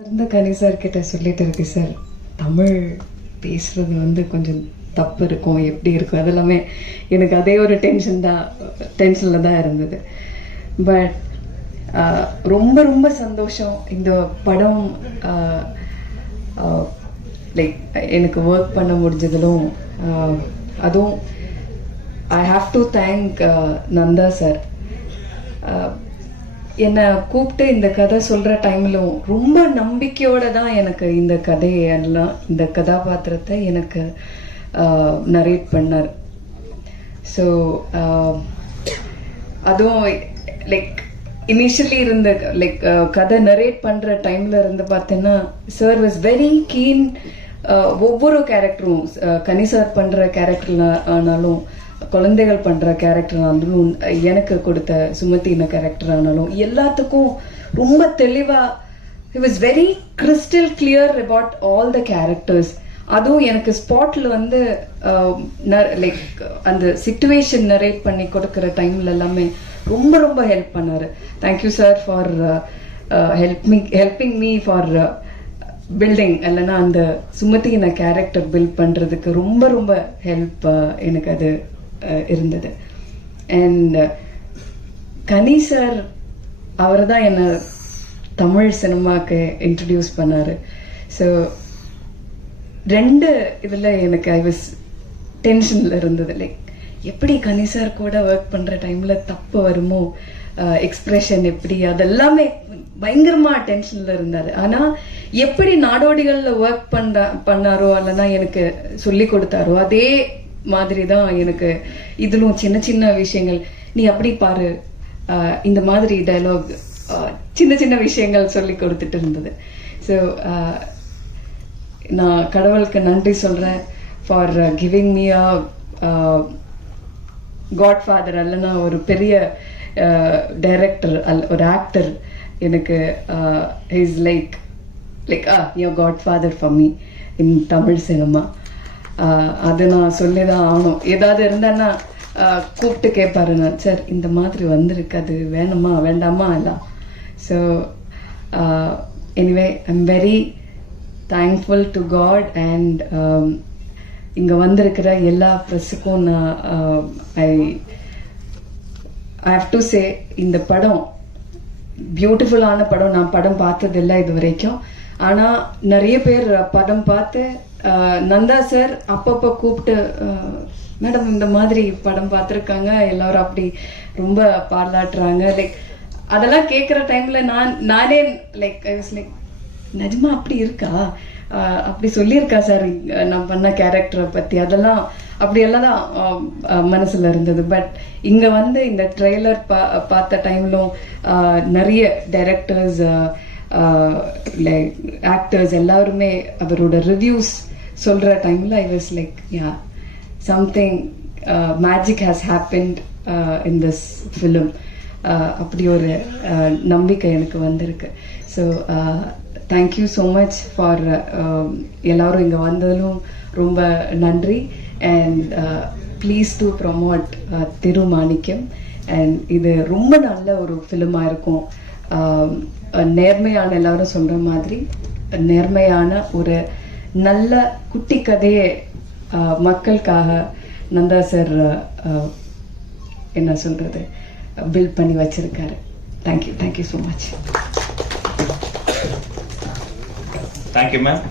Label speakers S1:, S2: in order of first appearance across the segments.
S1: இருந்த கனி சார் கிட்ட சொல்லிட்டு இருக்கு சார் தமிழ் பேசுறது வந்து கொஞ்சம் தப்பு இருக்கும். எப்படி இருக்கும்? அதெல்லாமே எனக்கு அதே ஒரு டென்ஷன் தான் டென்ஷனில் தான் இருந்தது. பட் ரொம்ப ரொம்ப சந்தோஷம். இந்த படம் லைக் எனக்கு ஒர்க் பண்ண முடிஞ்சதிலும் அதுவும் I have to thank Nanda sir என்னை கூப்பிட்டு இந்த கதை சொல்கிற டைம்லும் ரொம்ப நம்பிக்கையோட தான் எனக்கு இந்த கதையை எல்லாம் இந்த கதாபாத்திரத்தை எனக்கு நரேட் பண்ணார். ஸோ அதுவும் லைக் இனிஷியலி இருந்த லைக் கதை நரேட் பண்ணுற டைமில் இருந்து பார்த்தீங்கன்னா சார் வாஸ் வெரி கீன் ஒவ்வொரு கேரக்டரும் கனி சார் பண்ணுற கேரக்டர் ஆனாலும் குழந்தைகள் பண்ற கேரக்டரானாலும் எனக்கு கொடுத்த சுமத்தின கேரக்டர் ஆனாலும் எல்லாத்துக்கும் ரொம்ப தெளிவா it was very crystal clear about all the characters அதுவும் எனக்கு ஸ்பாட்ல வந்து um, லைக் அந்த சுச்சுவேஷன் நரேட் பண்ணி கொடுக்குற டைம்ல எல்லாமே ரொம்ப ரொம்ப ஹெல்ப் பண்ணாரு. Thank you sir for help me helping me for building இல்லைன்னா அந்த சுமதியின கேரக்டர் பில்ட் பண்றதுக்கு ரொம்ப ரொம்ப ஹெல்ப் uh, எனக்கு அது இருந்தது. அண்ட் கனி சார் அவர் தான் என்னை தமிழ் சினிமாவுக்கு இன்ட்ரடியூஸ் பண்ணாரு. ஸோ ரெண்டு இதில் எனக்கு ஐ வாஸ் டென்ஷனில் இருந்தது. லைக் எப்படி கனி சார் கூட ஒர்க் பண்ணுற டைமில் தப்பு வருமோ? எக்ஸ்பிரஷன் எப்படி? அதெல்லாமே பயங்கரமாக டென்ஷனில் இருந்தார். ஆனால் எப்படி நாடோடிகளில் ஒர்க் பண்ண பண்ணாரோ இல்லைன்னா எனக்கு சொல்லி கொடுத்தாரோ அதே மாதிரி தான் எனக்கு இதிலும் சின்ன சின்ன விஷயங்கள். நீ அப்படி பாரு. இந்த மாதிரி டைலாக் சின்ன சின்ன விஷயங்கள் சொல்லி கொடுத்துட்டு இருந்தது. ஸோ நான் கடவுளுக்கு நன்றி சொல்கிறேன் for giving me a godfather அல்லனா ஒரு பெரிய டைரக்டர் அல் ஒரு ஆக்டர் எனக்கு is like like a yo godfather for me in Tamil cinema அது நான் சொல்லி தான் ஆகணும். ஏதாவது இருந்தேன்னா கூப்பிட்டு கேட்பாரு நான். சார் இந்த மாதிரி வந்திருக்கு. அது வேணுமா? வேண்டாமா? எல்லாம். So anyway I'm very thankful to god and இங்கே வந்திருக்கிற எல்லா ப்ரெஸ்ஸுக்கும் நான் ஐ ஐ ஹவ் டு சே இந்த படம் பியூட்டிஃபுல்லான படம். நான் படம் பார்த்ததில்லை இது வரைக்கும் ஆனால் நிறைய பேர் படம் பார்த்து நந்தா சார் அப்பப்போ கூப்பிட்டு மேடம் இந்த மாதிரி படம் பார்த்துருக்காங்க. எல்லாரும் அப்படி ரொம்ப பாராட்டுறாங்க. லைக் அதெல்லாம் கேட்குற டைம்ல நான் நானே லைக் ஐ வாஸ் லைக் நிஜமா அப்படி இருக்கா? அப்படி சொல்லியிருக்கா சார் நான் பண்ண கேரக்டரை பத்தி. அதெல்லாம் அப்படியெல்லாம் தான் மனசுல இருந்தது. பட் இங்க வந்து இந்த ட்ரெய்லர் பா பார்த்த டைம்லும் நிறைய டைரக்டர்ஸ் லைக் ஆக்டர்ஸ் எல்லாருமே அவரோட ரிவ்யூஸ் சொல்கிற டைமில் I was like ya something magic has happened in this film அப்படி ஒரு uh, நம்பிக்கை எனக்கு வந்திருக்கு. So thank you so much for எல்லாரும் இங்கே வந்ததிலும் ரொம்ப நன்றி. And please to promote Thirumanickam and இது ரொம்ப நல்ல ஒரு ஃபிலிமாக இருக்கும். Um, நேர்மையான எல்லாரும் சொல்கிற மாதிரி நேர்மையான ஒரு நல்ல குட்டி கதையை மக்களுக்காக நந்தா சார் என்ன சொல்றது பில்ட் பண்ணி வச்சிருக்காரு. Thank you thank you so much
S2: thank you ma'am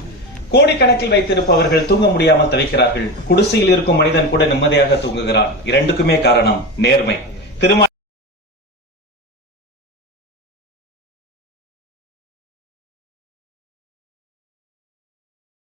S2: கோடிக்கணக்கில் வைத்திருப்பவர்கள் தூங்க முடியாமல் தவிக்கிறார்கள். குடிசையில் இருக்கும் மனிதன் கூட நிம்மதியாக தூங்குகிறான். இரண்டுக்குமே காரணம் நேர்மை. திருமண